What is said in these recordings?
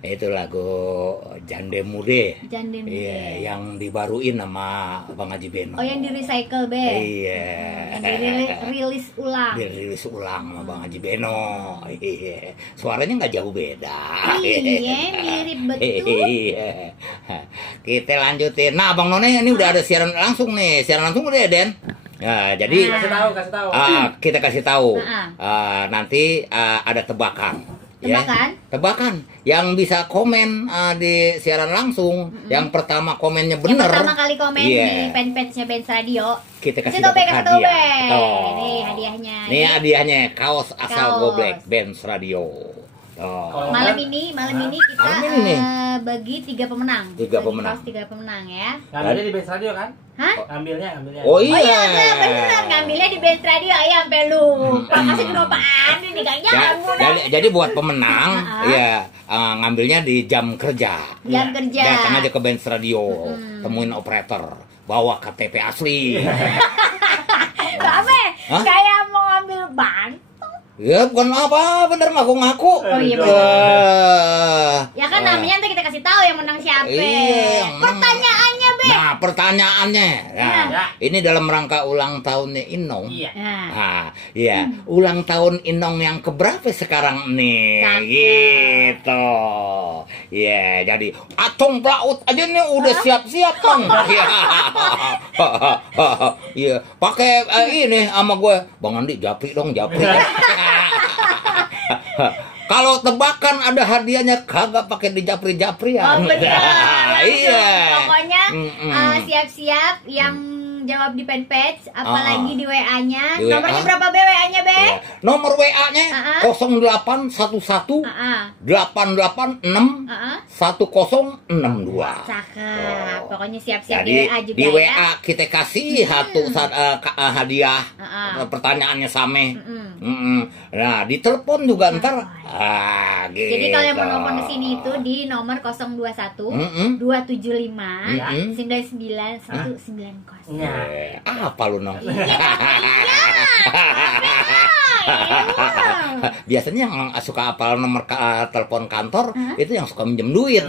Itu lagu Jande Mude. Jande Mude. Iya, yang dibaruin sama Bang Haji Beno. Oh, yang di recycle, Be. Iya. Dirilis ulang. Dirilis ulang sama Bang Haji Beno. Iya. Suaranya nggak jauh beda. Iya, mirip betul. Iya. Kita lanjutin. Nah, Bang None ini udah ada siaran langsung nih. Siaran langsung udah ya, Den? Nah, jadi kasih tahu. kita kasih tahu. Nanti ada tebakan. Tebakan? Ya, tebakan yang bisa komen di siaran langsung. Yang pertama komennya bener. Yang pertama kali komen di fanpage-nya Benz Radio. Kita kasih hadiah. Nih hadiahnya. Nih hadiahnya kaos asal Goblek Benz Radio. Malam ini kita bagi 3 pemenang. 3 pemenang. 3 pemenang ya. Ngambilnya di Benz Radio kan? Hah? Ngambilnya. Oh iya. Beneran ngambilnya di Benz Radio ya sampai lupa. Kasih kenopaan ini kayaknya. Jadi buat pemenang ya ngambilnya di jam kerja. Jam kerja. Datang aja ke Benz Radio, temuin operator, bawa KTP asli. Rame, kayak mau ngambil ban. Ya bukan apa, bener ngaku-ngaku. Oh iya bener. Ya kan namanya nanti kita kasih tahu yang menang siapa. Pertanyaannya, Be. Nah, pertanyaannya. Ini dalam rangka ulang tahunnya Inong. Iya. Iya, ulang tahun Inong yang keberapa sekarang nih? Gitu. Iya, jadi acong pelaut aja nih udah siap-siap, Bang. Iya, pakai ini sama gue. Bang Andi japri dong, japri. Kalau tebakan ada hadiahnya kagak pakai dijapri-japrian. Oh benar. Iya. Pokoknya siap-siap yang jawab di fanpage, apalagi di WA-nya. Nomornya berapa Be WA-nya, Be? Iya. Nomor WA-nya 0811 886 1062. Cakep. Pokoknya siap-siap Jadi, di WA juga di ya. WA kita kasih hadiah. Pertanyaannya sama. Nah, di telepon juga ntar. Gitu. Jadi kalau yang mau nelfon ke sini itu di nomor 021 275 99 190. Apa lu Nong? Biasanya yang suka apal nomor telepon kantor itu yang suka minjem duit.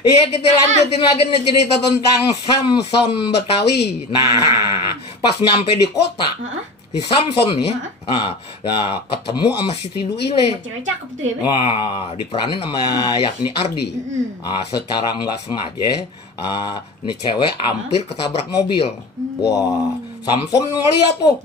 Iya, kita lanjutin lagi nih cerita tentang Samson Betawi. Nah, pas nyampe di kota, si Samson nih, ketemu sama Siti Duile. Cewek cakep tuh ya, Be? Wah, diperanin sama Yakni Ardi. Secara nggak sengaja, nih cewek hampir ketabrak mobil. Wah, Samson ngeliat tuh.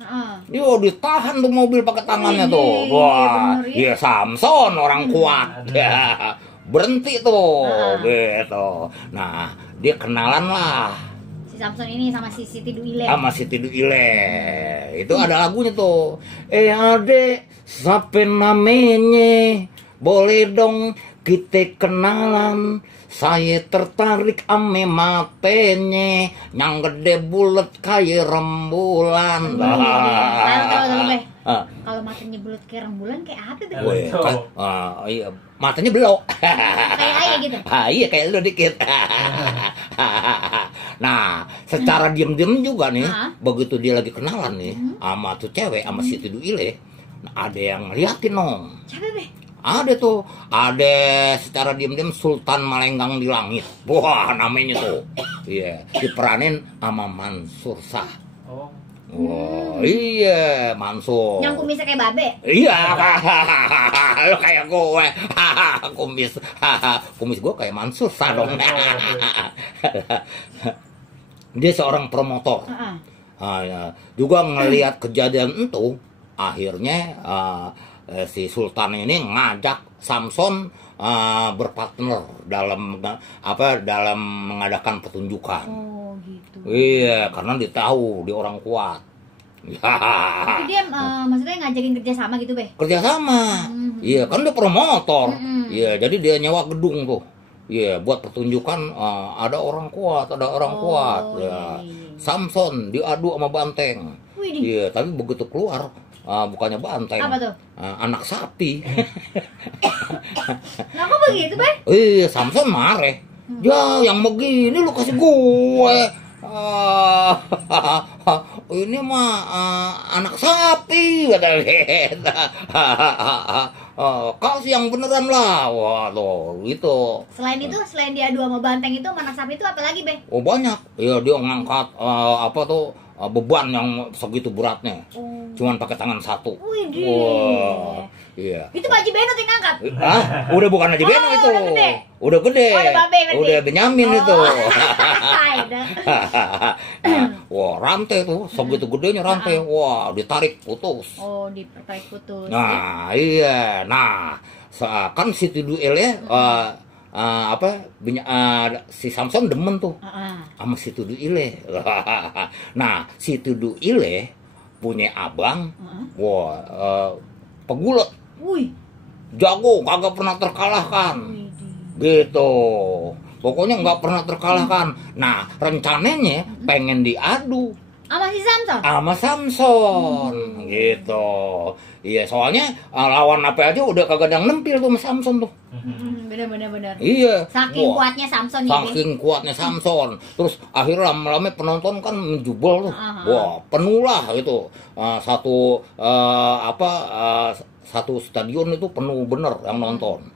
Yo, ditahan tuh mobil pakai tangannya tuh. Wah, iya Samson orang kuat. Ya, berhenti tuh, gitu. Nah, dia kenalan lah. Si Samson ini sama si Siti Duile. Sama Siti Duile. Itu ada lagunya tuh. Adek, siapa namanya? Boleh dong kita kenalan. Saya tertarik ame matenya, yang gede bulet kayak rembulan. Kalau matanya bulat kayak rembulan kayak apa tuh? Iya, matanya belok. Kayak ayah gitu. Iya, kayak lu dikit. Nah, secara diem-diem juga nih, begitu dia lagi kenalan nih sama tuh cewek, sama Siti Duile, ada yang ngeliatin Nong. Siapa, Be? Ada tuh, ada secara diem-diem Sultan Malenggang di Langit. Wah, namanya tuh. Iya, diperanin sama Mansur Shah. Wah, iya, Mansur. Yang kumisnya kayak babe? Iya, lo kayak gue. Kumis gue kayak Mansur Shah dong. Dia seorang promotor. Juga ngelihat kejadian itu, akhirnya si Sultan ini ngajak Samson berpartner dalam mengadakan pertunjukan. Oh gitu. Iya, karena dia tahu dia orang kuat. Tapi dia maksudnya ngajakin kerja sama gitu, Be? Kerja sama. Iya, kan dia promotor. Iya, jadi dia nyewa gedung tuh. Iya, buat pertunjukan ada orang kuat, Ya. Samson diadu sama banteng. Iya, tapi begitu keluar bukannya banteng. Apa tuh? Anak sapi. Nah, kok begitu, Be? Samson marah. Ya, yang begini lu kasih gue. Ini mah anak sapi kata kita. Kasih yang beneran lah. Waduh, itu. Selain itu, selain diadu sama banteng itu, anak sapi itu apa lagi, Be? Oh banyak. Ya dia ngangkat beban yang segitu beratnya. Cuman pakai tangan satu. Widih. Wah, iya. Itu Pak Haji Benot yang ngangkat? Hah? Udah bukan Haji Beno itu. Udah gede. Udah gede. Oh, udah babe berarti. Udah Benyamin itu. Nah, wah, rantai tuh, segitu gedenya rantai. Wah, ditarik putus. Oh, ditarik putus. Nah, iya. Nah, kan si Tuduil ya si Samson demen tuh sama si Tuduile. Nah, si Tuduile punya abang, pegulat, jago, kagak pernah terkalahkan, gitu. Pokoknya nggak pernah terkalahkan. Nah, rencananya pengen diadu sama si Samson? sama Samson, gitu. Iya, soalnya lawan apa aja udah kagak ada yang nempil tuh sama Samson tuh. Bener. Iya. Saking kuatnya Samson nih. Saking kuatnya Samson. Terus akhirnya lama-lama penonton kan menjubel tuh. Wah, penuh lah itu. Satu stadion itu penuh bener yang nonton.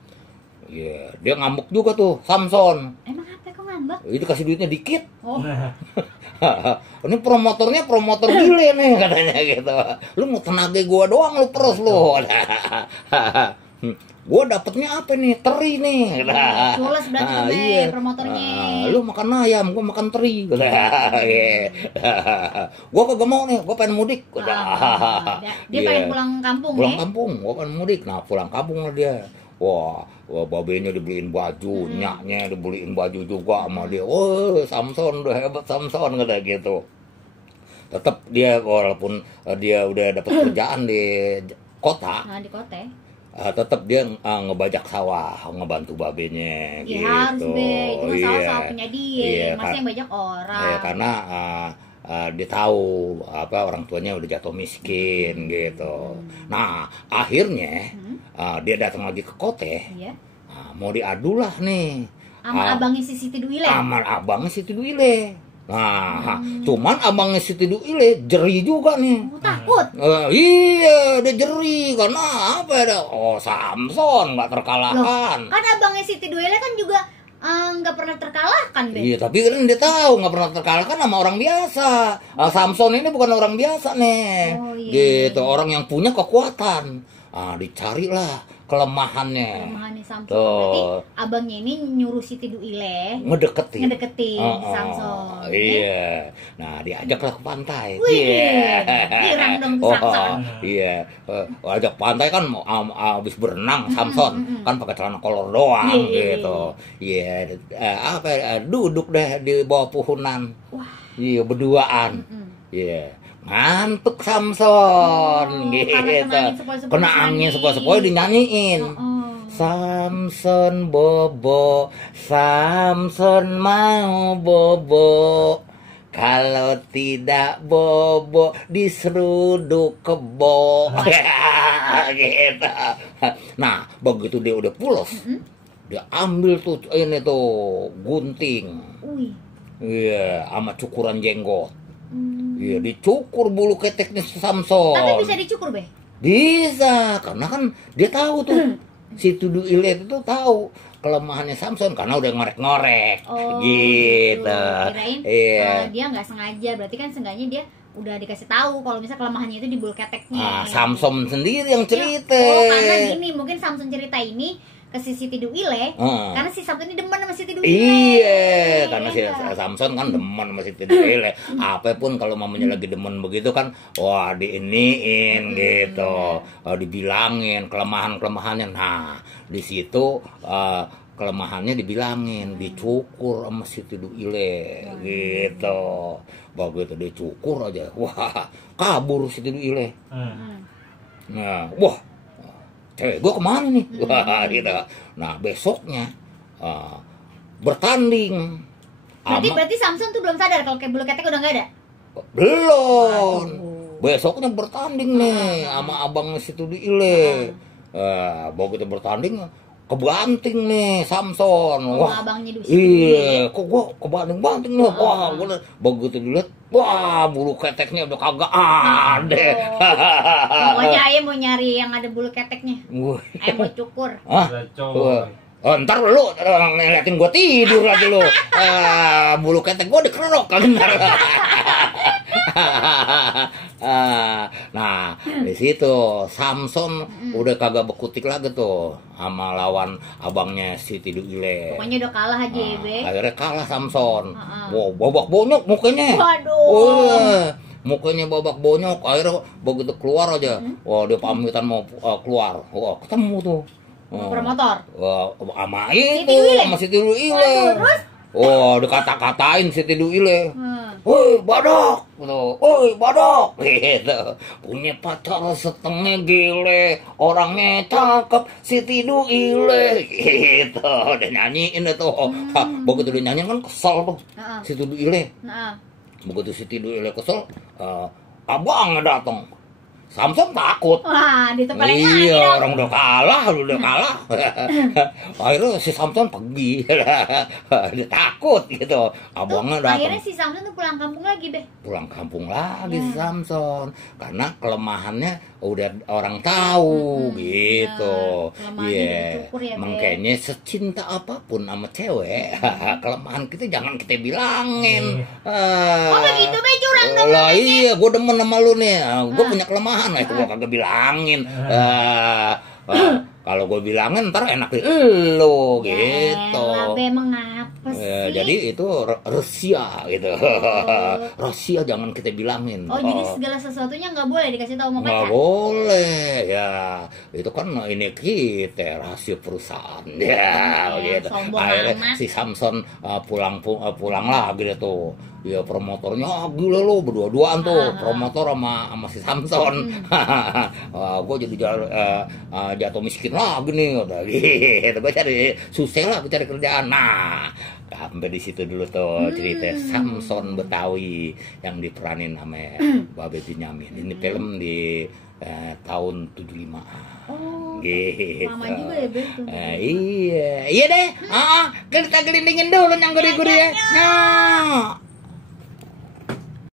Iya, dia ngambek juga tuh Samson. Emang apa kok ngambek? Itu kasih duitnya dikit. Oh. Ini promotornya promotor gile nih katanya gitu. Lu mau tenaga gua doang lu terus lu. Gua dapetnya apa nih? Teri nih. Cules berarti iya. promotornya. Lu makan ayam, gua makan teri. Gua kagak mau nih, gua pengen mudik. Dia pengen pulang kampung Pulang kampung, gua pengen mudik. Nah, pulang kampung lah dia. Wah, babenya dibeliin baju, nyaknya dibeliin baju juga sama dia. Wah, Samson udah hebat Samson kata gitu. Tetap dia walaupun dia udah dapat kerjaan di kota. Nah, di kota. Tetap dia ngebajak sawah, ngebantu babenya gitu. Harus be, itu mah sawah punya dia. Masa yang bajak orang. Iya, karena dia tahu orang tuanya udah jatuh miskin gitu. Nah, akhirnya dia datang lagi ke kota. Mau diadu lah nih. Sama abangnya si Siti Duile. Sama abangnya Siti Duile. Nah, cuman abangnya Siti Duile jeri juga nih. Takut? Iya, dia jeri karena apa ya? Oh, Samson nggak terkalahkan. Kan abangnya Siti Duile kan juga nggak pernah terkalahkan, Be. Iya, tapi kan dia tahu nggak pernah terkalahkan sama orang biasa. Samson ini bukan orang biasa nih. Oh, iya. Gitu, orang yang punya kekuatan. Dicarilah kelemahannya Samson. Berarti abangnya ini nyuruh Siti Duile ngedeketin Samson. Iya. Nah, diajaklah ke pantai. Girang dong Samson. Iya. Ajak pantai kan habis berenang Samson kan pakai celana kolor doang gitu. Iya. Duduk deh di bawah puhunan. Iya, berduaan. Iya. Ngantuk Samson gitu. Kena angin sepoi-sepoi dinyanyiin. Samson bobo, Samson mau bobo. Kalau tidak bobo diseruduk kebo. Gitu. Nah, begitu dia udah pulas, dia ambil tuh ini tuh gunting. Iya, sama cukuran jenggot. Iya, dicukur bulu keteknya Samson. Tapi bisa dicukur, Be? Bisa, karena kan dia tahu tuh. Si Tuduile itu tahu kelemahannya Samson karena udah ngorek-ngorek. Gitu. Kirain dia nggak sengaja, berarti kan seenggaknya dia udah dikasih tahu kalau misalnya kelemahannya itu di bulu keteknya. Samson sendiri yang cerita. Karena gini, mungkin Samson cerita ini ke si Siti Duile, karena si Samson ini demen sama Siti Duile. Iya, karena si Samson kan demen sama Siti Duile. Apapun kalau mamanya lagi demen begitu kan, wah diiniin gitu, dibilangin kelemahannya. Nah, di situ kelemahannya dibilangin, dicukur sama Siti Duile gitu. Begitu dicukur aja, wah kabur Siti Duile. Nah, wah. Cewek gue kemana nih? Wah, gitu. Nah, besoknya bertanding. Berarti Samson tuh belum sadar kalau kayak bulu ketek udah nggak ada? Belum. Besoknya bertanding nih sama abang Siti Duile. Begitu bertanding, kebanting nih Samson. Wah, abangnya Dusi. Iya, kok gua kebanting-banting nih. Wah, bener. Begitu dilihat, wah, bulu keteknya udah kagak ada. Pokoknya ayah mau nyari yang ada bulu keteknya. Ayah mau cukur. Oh, ntar lu ngeliatin gua tidur lagi lu. Bulu ketek gua dikerok kali ntar. Nah, di situ Samson udah kagak bekutik lagi tuh sama lawan abangnya si Tidu Ile. Pokoknya udah kalah aja, Be. Akhirnya kalah Samson. Wow, babak bonyok mukanya. Waduh. Mukanya babak bonyok. Akhirnya begitu keluar aja. Wah, dia pamitan mau keluar. Wah, ketemu tuh. Promotor. Wah, sama itu, sama si Tidu Ile. Terus? Oh, dikata-katain si Tidu Ile. Woi, badok, woi, badok, gitu. Punya pacar setengah gile, orangnya cakep, si Tidu Ile, gitu. Dia nyanyiin itu. Begitu dia nyanyiin kan kesel tuh, si Tidu Ile. Begitu si Tidu Ile kesel, abang datang. Samson takut. Wah, ditepalin iya, orang udah kalah. Akhirnya si Samson pergi. Dia takut gitu. Abangnya datang. Akhirnya si Samson tuh pulang kampung lagi, Be. Pulang kampung lagi si Samson. Karena kelemahannya udah orang tahu gitu. Iya. Ya, makanya secinta apapun sama cewek, kelemahan kita jangan kita bilangin. Oh, begitu, Be, curang dong. Lah iya, gue demen sama lu nih. Gue punya kelemahan. Nah, itu gue kagak bilangin. Kalau gue bilangin ntar enak lo gitu. Emang apa sih? Jadi itu rahasia gitu. Rahasia jangan kita bilangin. Oh, jadi segala sesuatunya nggak boleh dikasih tahu sama pacar? Nggak boleh ya. Itu kan ini kita rahasia perusahaan ya gitu. Akhirnya si Samson pulang lagi deh tuh. Ya promotornya gila lo berdua-duaan tuh promotor sama si Samson. Gue jadi jatuh miskin lagi nih udah gitu. Gue cari susah lah, gue cari kerjaan. Nah, sampai di situ dulu tuh cerita Samson Betawi yang diperanin sama Babe Benyamin. Ini film di tahun 75. Gitu. Lama juga ya, Be. Iya deh. Kita gelindingin dulu yang gurih-gurih ya. Nah.